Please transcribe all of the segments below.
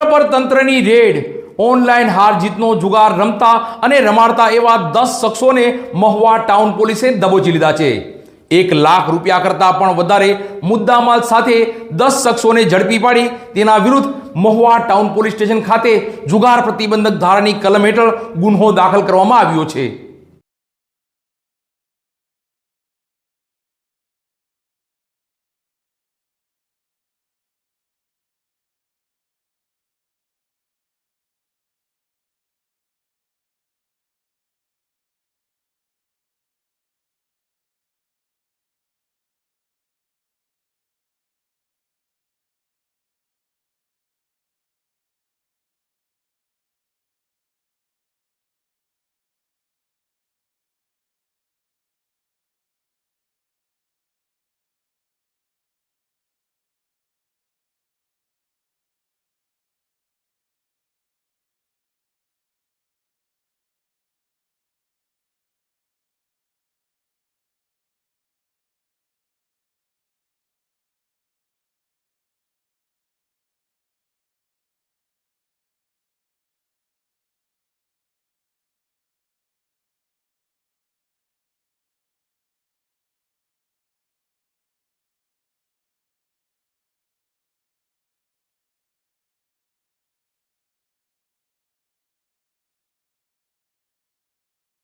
પર તંત્રની red online હાર જીતનો જુગાર રમતા અને રમાડતા એવા 10 શખ્સોને મહુવા ટાઉન પોલીસે દબોચી લીધા છે। 1 લાખ રૂપિયા કરતા પણ વધારે મુદ્દામાલ સાથે 10 શખ્સોને ઝડપી પાડી તેના વિરુદ્ધ મહુવા ટાઉન પોલીસ સ્ટેશન ખાતે જુગાર પ્રતિબંધક ધારાની કલમ હેઠળ ગુન્હો દાખલ કરવામાં આવ્યો છે।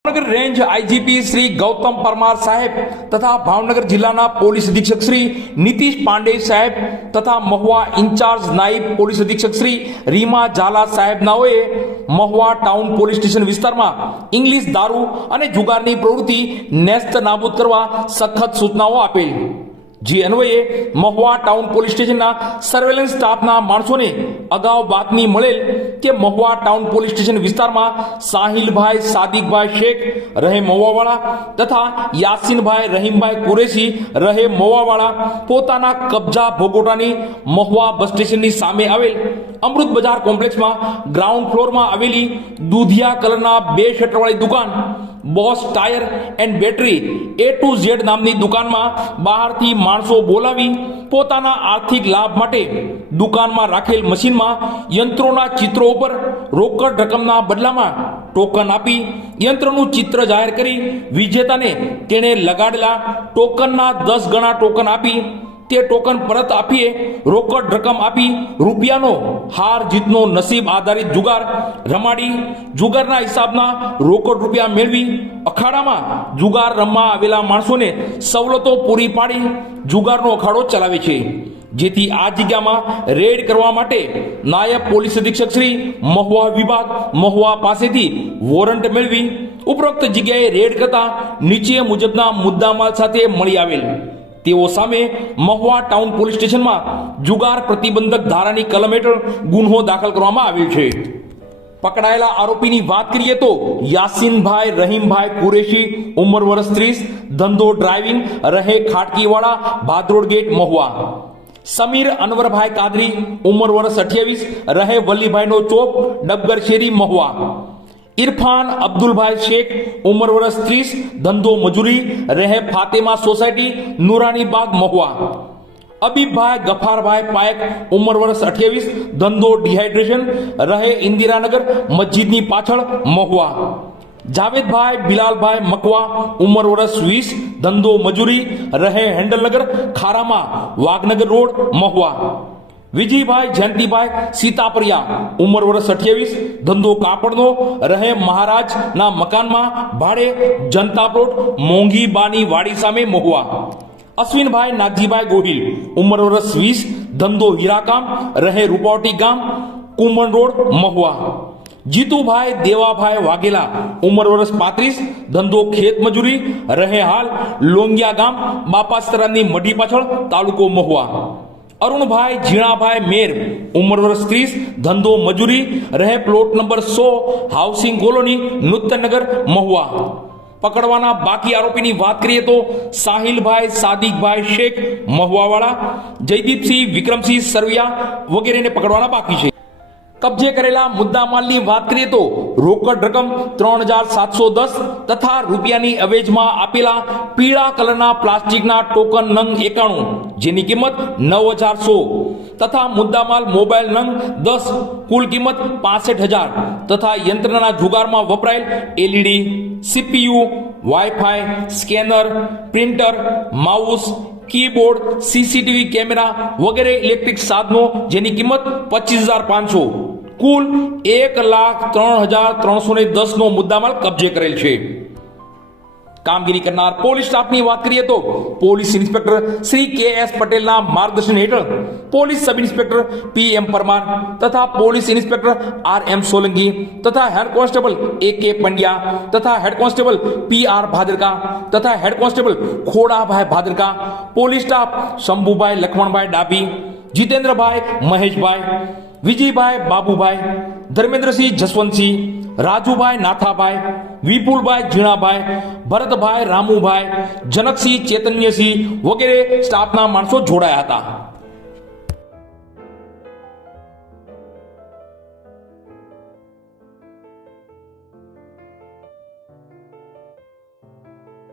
भावनगर रेंज आईजीपी श्री गौतम परमार साहेब तथा भावनगर जिला पोलीस अधीक्षक श्री नीतीश पांडे साहेब तथा महुआ इंचार्ज नायब पोलीस अधीक्षक श्री रीमा झाला साहेब नाओए महुआ टाउन पोलीस स्टेशन विस्तार में इंग्लिश दारू और जुगारनी प्रवृत्ति नेस्त नाबूद करवा सखत सूचनाओं आपेल। जी अन्वये Mahuva town police station surveillance staff माणसों ने अगाऊ बातमी मळेल के महुआ टाउन पोलीस स्टेशन विस्तार में साहिल भाई सादिक भाई शेख रहे महुआवाड़ा तथा यासीन भाई रहीम भाई कुरेशी रहे महुआवाड़ा पोताना कब्जा भोगवटानी महुआ बस स्टेशन नी सामे आवेल अमृत बजार कॉम्प्लेक्स में ग्राउंड फ्लोर में आवेली दूधिया कलरना 2 शटरवाળી दुकान boss tyre and battery A to Z नामनी दुकान में बहार थी माणसों बोलावी पोताना आर्थिक लाभ माटे दुकान में राखेल मशीन में यंत्रोना चित्रों पर रोकड़ रकमना बदलामां टोकन आपी यंत्रનું चित्र जाहिर કરી વિજેતાને તેણે લગાડેલા ટોકનના 10 ગણા ટોકન આપી તે ટોકન પરત આપીએ રોકડ રકમ આપી રૂપિયાનો હાર જીતનો નસીબ આધારિત જુગાર રમાડી જુગારના હિસાબના રોકડ રૂપિયા મેળવી અખાડામાં જુગાર રમવા આવેલા માણસોને સવલતો પૂરી પાડી જુગારનો અખાડો ચલાવે છે। જેથી આ જગ્યામાં રેડ કરવા માટે નાયબ પોલીસ અધિક્ષક શ્રી મહુવા વિભાગ મહુવા પાસેથી વોરંટ મેળવી ઉપરોક્ત જગ્યાએ રેડ કરતા નીચે મુજબના મુદ્દામાલ સાથે મળી આવેલ તેઓ સામે મહુવા ટાઉન પોલીસ સ્ટેશનમાં જુગાર પ્રતિબંધક ધારાની કલમ હેઠળ ગુન્હો દાખલ કરવામાં આવ્યો છે। પકડાયેલા આરોપીની વાત કરીએ તો યાસીનભાઈ રહીમભાઈ કુરેશી ઉંમર વર્ષ 30 ધંધો ડ્રાઇવિંગ રહે ખાટકીવાડા ભાદરોડ ગેટ મહુવા। समीर अनवर भाई कादरी उम्र वर्ष 28 रहे वल्ली भाई नो चौक डबगर शेरी महुआ। इरफान अब्दुल भाई शेख उम्र वर्ष 30 धंधो मजूरी रहे फातिमा सोसायटी नूरानी बाग महुआ। अबीब भाई गफार भाई पायक उम्र वर्ष 28 धंधो डिहाइड्रेशन रहे इंदिरा नगर मस्जिद नी पाछळ महुआ। जावेद भाई बिलाल भाई मकवा उम्र वर्ष 20 धंधो मजूरी रहे हैंडल नगर खारामा वागनगर रोड महुआ। विजय भाई जयंती भाई सीतापरिया उम्र वर्ष 28 धंधो कापड़नो रहे महाराज ना मकान में भाड़े जनता प्लॉट मोंगी बानी वाड़ी सामे महुआ। अश्विन भाई नागजी भाई गोहिल उम्र वर्ष 20 धंधो हीरा काम रहे रूपावटी गाम कुमन रोड महुआ। जीतू भाई देवा भाई वाघेला उम्र वर्ष 35 धंधो खेत मजूरी रहे हाल लोंगिया गाम बापास्तरानी मढी पाछळ तालुको महुआ। अरुण भाई जीणा भाई मेर उम्र वर्ष 30 धंधो मजूरी रहे प्लॉट नंबर 100 हाउसिंग कॉलोनी नूतन नगर महुआ। पकड़वाना बाकी आरोपीनी बात करिए तो साहिल भाई सादिक भाई शेख महुआवाड़ा जयदीप सिंह विक्रम सिंह सरविया वगैरह ने पकड़वाना बाकी है। કબજે કરેલા મુદ્દામાલની વાત કરીએ તો રોકડ રકમ 3710 તથા રૂપિયાની અવેજમાં આપેલા પીળા કલરના પ્લાસ્ટિકના ટોકન નંગ 91 જેની કિંમત 9100 તથા મુદ્દામાલ મોબાઈલ નંગ 10 કુલ કિંમત 65000 તથા યંત્રના જુગારમાં વપરાયેલ LED, CPU, wifi, scanner, printer, mouse, keyboard, CCTV camera વગેરે ઇલેક્ટ્રિક સાધનો જેની કિંમત 25500 કુલ 1,03,310 નો મુદ્દામાલ કબજે કરેલ છે. કામગીરી કરનાર પોલીસ સ્ટાફની વાત કરીએ તો પોલીસ ઇન્સ્પેક્ટર શ્રી કે.એસ. પટેલના માર્ગદર્શન હેઠળ પોલીસ સબ ઇન્સ્પેક્ટર પી.એમ. પરમાર તથા પોલીસ ઇન્સ્પેક્ટર આર.એમ. સોલંકી તથા હેડ કોન્સ્ટેબલ એ.કે. પંડ્યા તથા હેડ કોન્સ્ટેબલ પી.આર. ભાદરકા તથા head constable Khodabhai Bhadarka, police staff Shambhubhai Lakhmanbhai Dabhi, Jitendrabhai Maheshbhai, Vijaybhai Babubhai, Dharmendrasinh Jaswantsinh, Rajubhai Nathabhai, Vipulbhai Jhinabhai, Bharatbhai Ramubhai, Janaksinh Chetanyasinh વગેરે સ્ટાફના માણસો જોડાયા હતા.